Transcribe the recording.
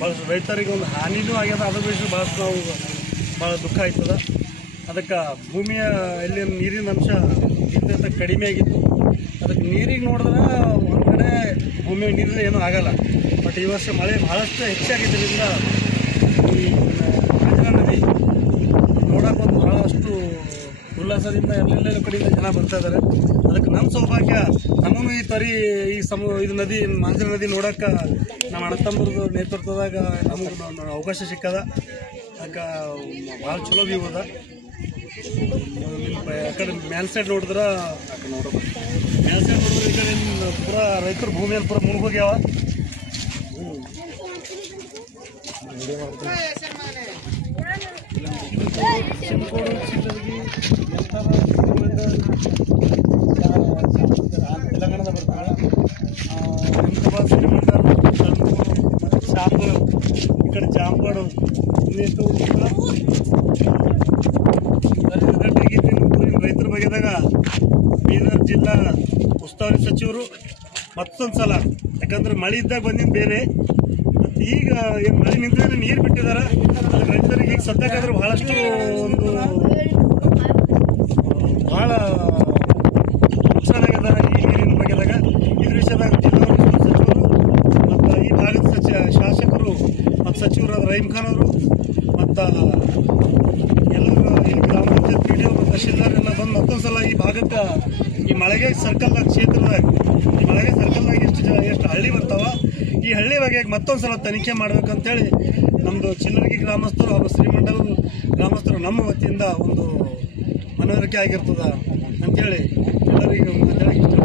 ಭಾಳ ರೈತರಿಗೆ ಒಂದು ಹಾನಿನೂ ಆಗ್ಯದ. ಅದ್ರ ವಿಷಯ ಭಾಳ ದುಃಖ ಆಯ್ತದ. ಅದಕ್ಕೆ ಭೂಮಿಯ ಇಲ್ಲಿ ನೀರಿನ ಅಂಶ ಇದ್ದಂತ ಕಡಿಮೆ ಆಗಿತ್ತು. ಅದಕ್ಕೆ ನೀರಿಗೆ ನೋಡಿದ್ರೆ ಒಂದು ಕಡೆ ಭೂಮಿಯ ನೀರಲ್ಲಿ ಏನೂ ಆಗಲ್ಲ. ಬಟ್ ಈ ವರ್ಷ ಮಳೆ ಭಾಳಷ್ಟು ಹೆಚ್ಚಾಗಿದ್ದರಿಂದ ಈ ಮಾಂಜನ ನದಿ ನೋಡೋಕೆ ಒಂದು ಭಾಳಷ್ಟು ಉಲ್ಲಾಸದಿಂದ ಎಲ್ಲೆಲ್ಲ ಕಡೆಯಿಂದ ಜನ ಬರ್ತಾ ಇದ್ದಾರೆ. ಅದಕ್ಕೆ ನಮ್ಮ ಸೌಭಾಗ್ಯ, ನಮಗೂ ಈ ನದಿ ಮಾಂಜನ ನದಿ ನೋಡೋಕೆ ನಮ್ಮ ಅಣ್ಣತಮ್ಮರದು ನೇತೃತ್ವದಾಗ ನಮಗೆ ಅವಕಾಶ ಸಿಕ್ಕದ. ಅದಕ್ಕೆ ಭಾಳ ಚಲೋ ವ್ಯೂ ಅದ. ಆ ಕಡೆ ಮ್ಯಾಲ್ ಸೈಡ್ ನೋಡಿದ್ರೆ ಈ ಕಡೆ ಪೂರ ರೈತರ ಭೂಮಿಯಲ್ಲಿ ಪೂರ ಮುಳುಗೋಗ್ಯಾವ. ಚಿಂಕೋಡು, ಚಿತ್ರದುರ್ಗಿ, ತೆಲಂಗಾಣದ ಬರ್ತಾಳೆ. ಶ್ರೀಮಂತ, ಶಾಪುರ, ಈ ಕಡೆ ಜಾಂಪಾಡು, ಇನ್ನೆಷ್ಟು ರೈತರ ಬಗೆದಾಗ ಬೀದರ್ ಜಿಲ್ಲಾ ಉಸ್ತುವಾರಿ ಸಚಿವರು ಮತ್ತೊಂದು ಸಲ, ಯಾಕಂದ್ರೆ ಮಳೆ ಇದ್ದಾಗ ಬಂದಿದ್ದು ಬೇರೆ, ಮತ್ತು ಈಗ ಏನು ಮಳೆ ನಿಂತರೆ ನೀರು ಬಿಟ್ಟಿದ್ದಾರೆ. ಅದಕ್ಕೆ ರೈತರಿಗೆ ಈಗ ಸದ್ಯಕ್ಕಾದ್ರೆ ಭಾಳಷ್ಟು ಒಂದು ಭಾಳ ನುಕ್ಸಾನ ಆಗ್ಯದ ಈ ನೀರಿನ ಬಗೆದಾಗ. ಇದ್ರ ವಿಷಯದಾಗ ಜಿಲ್ಲಾ ಸಚಿವರು ಮತ್ತು ಈ ಭಾಗದ ಶಾಸಕರು ಮತ್ತು ಸಚಿವರಾದ ರಹೀಮ್ ಖಾನ್ ಅವರು ಮತ್ತು ಎಲ್ಲರೂ ಈ ಗ್ರಾಮ ಪಂಚಾಯತ್ ಪಿಡಿಒ ಮತ್ತು ತಹಶೀಲ್ದಾರ್ ಎಲ್ಲ ಬಂದು ಮತ್ತೊಂದು ಸಲ ಈ ಭಾಗಕ್ಕೆ ಈ ಮಳೆಗೆ ಸರ್ಕಲ್ದಾಗ ಕ್ಷೇತ್ರದಾಗ ಈ ಮಳೆಗೆ ಸರ್ಕಲ್ದಾಗ ಎಷ್ಟು ಹಳ್ಳಿ ಬರ್ತಾವ, ಈ ಹಳ್ಳಿ ಬಗ್ಗೆ ಮತ್ತೊಂದು ಸಲ ತನಿಖೆ ಮಾಡ್ಬೇಕಂತೇಳಿ ನಮ್ಮದು ಚಿಲ್ಲರಗಿ ಗ್ರಾಮಸ್ಥರು ಹಾಗೂ ಶ್ರೀಮಂಡಲ್ ಗ್ರಾಮಸ್ಥರು ನಮ್ಮ ವತಿಯಿಂದ ಒಂದು ಮನವರಿಕೆ ಆಗಿರ್ತದ ಅಂಥೇಳಿ ಎಲ್ಲರಿಗೂ ಮಾತಾಡೋಕ್ಕೆ